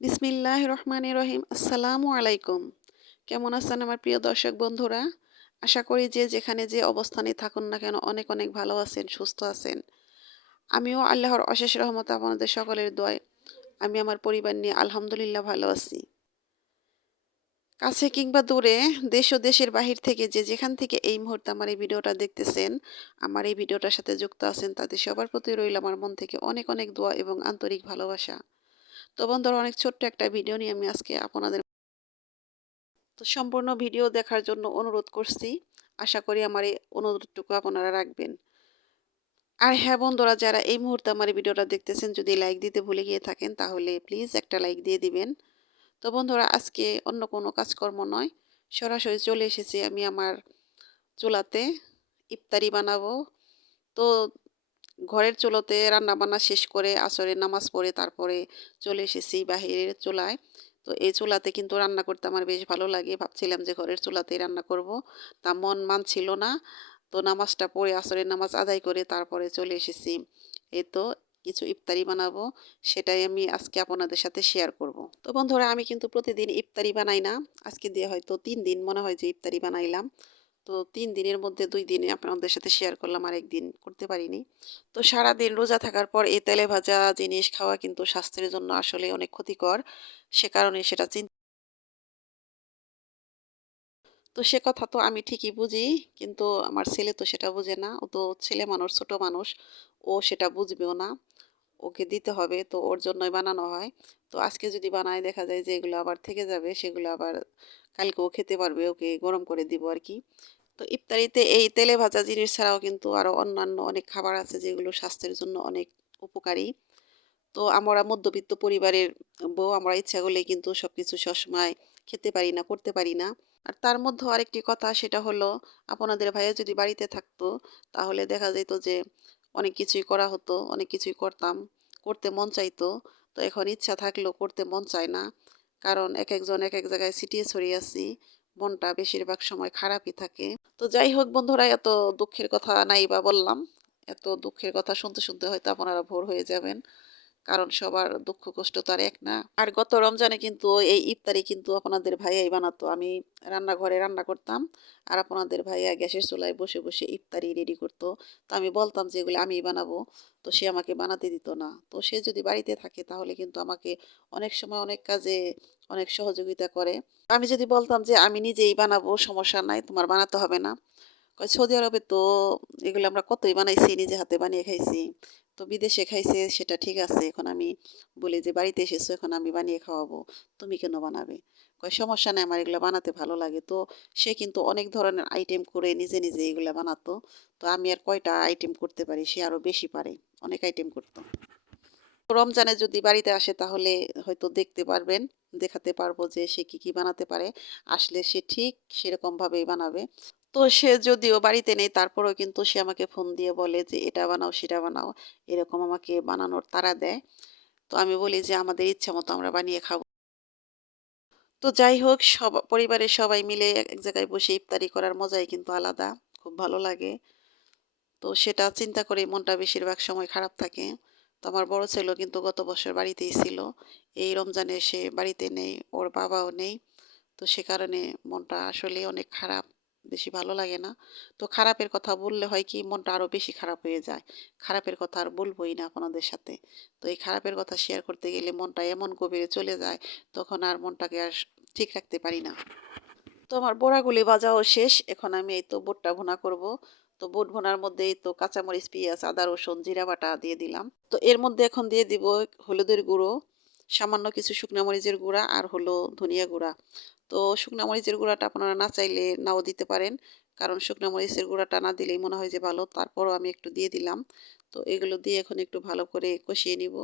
বিসমিল্লাহির রহমানির রহিম। আসসালামু আলাইকুম। কেমন আছেন আমার প্রিয় দর্শক বন্ধুরা? আশা করি যে যেখানে যে অবস্থানে থাকুন না কেন অনেক অনেক ভালো আছেন, সুস্থ আছেন। আমিও আল্লাহর অশেষ রহমতে আপনাদের সকলের দোয়ায় আমি আমার পরিবার নিয়ে আলহামদুলিল্লাহ ভালো আছি। কাছে কিংবা দূরে, দেশ ও দেশের বাহির থেকে যে যেখান থেকে এই মুহূর্তে আমার এই ভিডিওটা দেখতেছেন, আমার এই ভিডিওটার সাথে যুক্ত আছেন তাদের সবার প্রতি রইল আমার মন থেকে অনেক অনেক দোয়া এবং আন্তরিক ভালোবাসা। তো বন্ধুরা, অনেক ছোট্ট একটা ভিডিও নিয়ে আমি আজকে আপনাদের সম্পূর্ণ ভিডিও দেখার জন্য অনুরোধ করছি। আশা করি আমার এই অনুরোধটুকু আপনারা রাখবেন। আর হ্যাঁ বন্ধুরা, যারা এই মুহূর্তে আমার এই ভিডিওটা দেখতেছেন, যদি লাইক দিতে ভুলে গিয়ে থাকেন তাহলে প্লিজ একটা লাইক দিয়ে দিবেন। তো বন্ধুরা, আজকে অন্য কোনো কাজকর্ম নয়, সরাসরি চলে এসেছি আমি আমার চুলাতে ইফতারি বানাবো। তো ঘরের চুলোতে রান্না বান্না শেষ করে আসরের নামাজ পড়ে তারপরে চলে এসেছি বাহিরের চুলায়। তো এই চুলাতে কিন্তু রান্না করতে আমার বেশ ভালো লাগে। ভাবছিলাম যে ঘরের চুলাতেই রান্না করব, তা মন মানছিল না। তো নামাজটা পড়ে আসরের নামাজ আদায় করে তারপরে চলে এসেছি। এই তো কিছু ইফতারি বানাবো, সেটাই আমি আজকে আপনাদের সাথে শেয়ার করব। তো বন্ধুরা, আমি কিন্তু প্রতিদিন ইফতারি বানাই না। আজকে দিয়ে হয়তো 3 দিন মনে হয় যে ইফতারি বানাইলাম। তো 3 দিনের মধ্যে 2 দিনে আপনাদের সাথে শেয়ার করলাম, আর একদিন করতে পারিনি। তো সারাদিন রোজা থাকার পর এই তেলে ভাজা জিনিস খাওয়া কিন্তু স্বাস্থ্যের জন্য আসলে অনেক ক্ষতিকর। সে কারণে সেটা তো সে কথা তো আমি ঠিকই বুঝি, কিন্তু আমার ছেলে তো সেটা বুঝে না। ও তো ছেলে মানুষ, ছোট মানুষ, ও সেটা বুঝবেও না। ওকে দিতে হবে, তো ওর জন্যই বানানো হয়। তো আজকে যদি বানায় দেখা যায় যে এগুলো আবার থেকে যাবে, সেগুলো আবার কালকেও খেতে পারবে, ওকে গরম করে দিব আর কি। তো ইফতারিতে এই তেলে ভাজা জিনিস ছাড়াও কিন্তু আরো অন্যান্য অনেক খাবার আছে যেগুলো স্বাস্থ্যের জন্য অনেক উপকারী। তো আমরা মধ্যবিত্ত পরিবারের বউ, আমরা ইচ্ছা করলেই কিন্তু সবকিছু সবসময় খেতে পারি না, করতে পারি না। আর তার মধ্যে আরেকটি কথা, সেটা হলো আপনাদের ভাইয়া যদি বাড়িতে থাকতো তাহলে দেখা যেত যে অনেক কিছুই করা হতো, অনেক কিছুই করতাম, করতে মন চাইতো। তো এখন ইচ্ছা থাকলেও করতে মন চায় না, কারণ এক একজন এক এক জায়গায় ছিটিয়ে ছড়িয়ে আছি। মনটা বেশিরভাগ সময় খারাপই থাকে। তো যাই হোক বন্ধুরা, এত দুঃখের কথা নাই বা বললাম। এত দুঃখের কথা শুনতে শুনতে হয়তো আপনারা ভোর হয়ে যাবেন, কারণ সবার দুঃখ কষ্ট তো আর এক না। আর গত রমজানে কিন্তু এই ইফতারি কিন্তু আপনাদের ভাইয়াই বানাতো। আমি রান্নাঘরে রান্না করতাম, আর আপনাদের ভাইয়া গ্যাসের চুলায় বসে বসে ইফতারি রেডি করতো। তো আমি বলতাম যে এগুলো আমিই বানাবো, তো সে আমাকে বানাতে দিত না। তো সে যদি বাড়িতে থাকে তাহলে কিন্তু আমাকে অনেক সময় অনেক কাজে অনেক সহযোগিতা করে। আমি যদি বলতাম যে আমি নিজেই বানাবো, সমস্যা নাই, তোমার বানাতে হবে না, কয় সৌদি আরবে তো এগুলো আমরা কতই বানাইছি, নিজে হাতে বানিয়ে খাইছি। তো বিদেশে খাইছে সেটা ঠিক আছে, এখন আমি বলি যে বাড়িতে এসেছো, এখন আমি বানিয়ে খাওয়াবো, তুমি কেন বানাবে? কয় সমস্যা নেই, আমার এগুলো বানাতে ভালো লাগে। তো সে কিন্তু অনেক ধরনের আইটেম করে নিজে নিজে এগুলো বানাতো। তো আমি আর কয়টা আইটেম করতে পারি, সে আরো বেশি পারে, অনেক আইটেম করতো। রমজানে যদি বাড়িতে আসে তাহলে হয়তো দেখতে পারবেন, দেখাতে পারবো যে সে কি কি বানাতে পারে। আসলে সে ঠিক সেরকম ভাবেই বানাবে। তো সে যদিও বাড়িতে নেই তারপরেও কিন্তু সে আমাকে ফোন দিয়ে বলে যে এটা বানাও সেটা বানাও, এরকম আমাকে বানানোর তাড়া দেয়। তো আমি বলি যে আমাদের ইচ্ছা মতো আমরা বানিয়ে খাবো। তো যাই হোক, সব পরিবারের সবাই মিলে এক এক জায়গায় বসে ইফতারি করার মজাই কিন্তু আলাদা, খুব ভালো লাগে। তো সেটা চিন্তা করে মনটা বেশিরভাগ সময় খারাপ থাকে। তো আমার বড় ছেলেও কিন্তু গত বছর বাড়িতেই ছিল। এই রমজানে সে বাড়িতে নেই, ওর বাবাও নেই। তো সে কারণে মনটা আসলে অনেক খারাপ, বেশি ভালো লাগে না। তো খারাপের কথা বললে হয় কি, মনটা আরো বেশি খারাপ হয়ে যায়। খারাপের কথা আর বলবোই না আপনাদের সাথে। তো এই খারাপের কথা শেয়ার করতে গেলে মনটা এমন গভীরে চলে যায়, তখন আর মনটাকে আর ঠিক রাখতে পারি না। তো আমার বড়াগুলি ভাজাও শেষ, এখন আমি এই তো বুটটা ভুনা করব। তো বুট ভুনার মধ্যে এই তো কাঁচামরিচ, পেঁয়াজ, আদা, রসুন, জিরা বাটা দিয়ে দিলাম। তো এর মধ্যে এখন দিয়ে দিব হলুদের গুঁড়ো, সামান্য কিছু শুকনা মরিচের গুঁড়া, আর হলো ধনিয়া গুঁড়া। তো শুকনা মরিচের গুঁড়াটা আপনারা না চাইলে নাও দিতে পারেন, কারণ শুকনা মরিচের গুঁড়াটা না দিলেই মনে হয় যে ভালো, তারপরও আমি একটু দিয়ে দিলাম। তো এগুলো দিয়ে এখন একটু ভালো করে কষিয়ে নিব।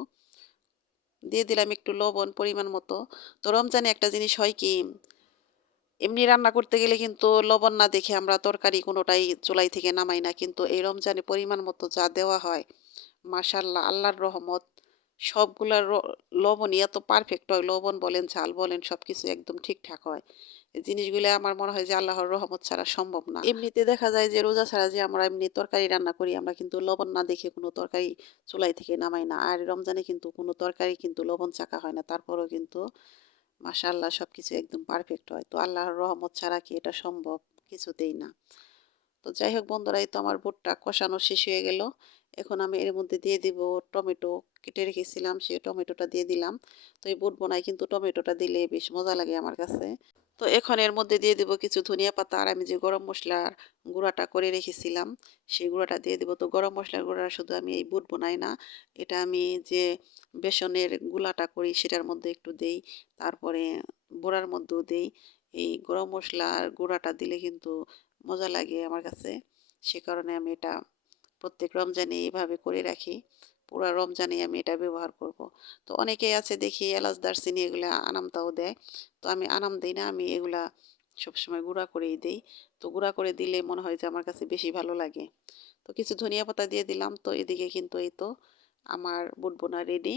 দিয়ে দিলাম একটু লবণ পরিমাণ মতো। তো রমজানে একটা জিনিস হয় কি, এমনি রান্না করতে গেলে কিন্তু লবণ না দেখে আমরা তরকারি কোনোটাই চুলাই থেকে নামাই না, কিন্তু এই রমজানে পরিমাণ মতো যা দেওয়া হয়, মাশাল্লাহ, আল্লাহর রহমত, সবগুলার লবণই এত পারফেক্ট হয়, লবণ বলেন ঝাল বলেন সব কিছু একদম ঠিকঠাক হয়। এই জিনিসগুলো আমার মনে হয় যে আল্লাহর রহমত ছাড়া সম্ভব না। এমনিতে দেখা যায় যে রোজা ছাড়া যে আমরা এমনি তরকারি রান্না করি, আমরা কিন্তু লবণ না দেখে কোনো তরকারি চুলাই থেকে নামাই না। আর রমজানে কিন্তু কোনো তরকারি কিন্তু লবণ চাখা হয় না। তারপরেও কিন্তু মাশাআল্লাহ সবকিছু একদম পারফেক্ট হয়। তো আল্লাহর রহমত ছাড়া কি এটা সম্ভব? কিছুতেই না। তো যাই হোক বন্ধুরা, এই তো আমার বুটটা কষানো শেষ হয়ে গেল। এখন আমি এর মধ্যে দিয়ে দিব টমেটো, কেটে রেখেছিলাম সেই টমেটোটা দিয়ে দিলাম। তো এই বুট বোনায় কিন্তু টমেটোটা দিলে বেশ মজা লাগে আমার কাছে। তো এখন এর মধ্যে দিয়ে দিব কিছু ধনিয়া পাতা, আর আমি যে গরম মসলার গুঁড়াটা করে রেখেছিলাম সেই গুঁড়াটা দিয়ে দিব। তো গরম মশলার গুঁড়াটা শুধু আমি এই বুট বোনাই না, এটা আমি যে বেসনের গুলাটা করি সেটার মধ্যে একটু দেই, তারপরে বড়ার মধ্যেও দেই। এই গরম মসলার গুঁড়াটা দিলে কিন্তু মজা লাগে আমার কাছে। সে কারণে আমি এটা প্রত্যেক রমজানে এইভাবে করে রাখি। পুরা রমজানে আমি এটা ব্যবহার করব। তো অনেকেই আছে দেখি এলাচ দারচিনি এগুলা আনামতাও দেয়। তো আমি আনাম দেই না, আমি এগুলা সবসময় গুঁড়া করেই দেই। তো গুঁড়া করে দিলে মনে হয় যে আমার কাছে বেশি ভালো লাগে। তো কিছু ধনিয়া পাতা দিয়ে দিলাম। তো এদিকে কিন্তু এই তো আমার বুট ভুনা রেডি।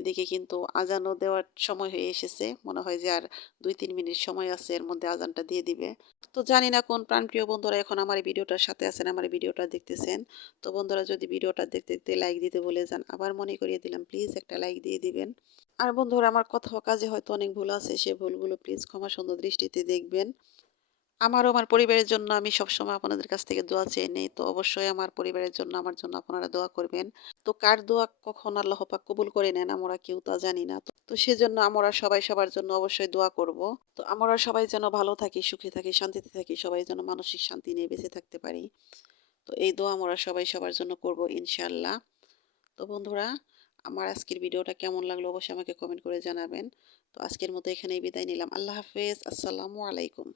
এদিকে কিন্তু আজানও দেওয়ার সময় হয়ে এসেছে। মনে হয় যে আর ২-৩ মিনিট সময় আছে, এর মধ্যে আজানটা দিয়ে দিবে। তো জানি না কোন প্রাণপ্রিয় বন্ধুরা এখন আমার এই ভিডিওটার সাথে আছেন, আমার এই ভিডিওটা দেখতেছেন। তো বন্ধুরা যদি ভিডিওটা দেখতে, দেখতে লাইক দিতে ভুলে যান, আবার মনে করিয়ে দিলাম প্লিজ একটা লাইক দিয়ে দিবেন। আর বন্ধুরা আমার কথা ও কাজে হয়তো অনেক ভুল আছে, সে ভুলগুলো প্লিজ ক্ষমা সুন্দর দৃষ্টিতে দেখবেন। আমারও আমার পরিবারের জন্য আমি সবসময় আপনাদের কাছ থেকে দোয়া চেয়ে নেই। তো অবশ্যই আমার পরিবারের জন্য, আমার জন্য আপনারা দোয়া করবেন। তো কার দোয়া কখন আল্লাহ পাক কবুল করে নেন আমরা কেউ তা জানি না। তো সেজন্য আমরা সবাই সবার জন্য অবশ্যই দোয়া করব। তো আমরা সবাই যেন ভালো থাকি, সুখে থাকি, শান্তিতে থাকি, সবাই যেন মানসিক শান্তি নিয়ে বেঁচে থাকতে পারি। তো এই দোয়া আমরা সবাই সবার জন্য করব ইনশাআল্লাহ। তো বন্ধুরা, আমার আজকের ভিডিওটা কেমন লাগলো অবশ্যই আমাকে কমেন্ট করে জানাবেন। তো আজকের মতো এখানেই বিদায় নিলাম। আল্লাহ হাফেজ। আসসালামু আলাইকুম।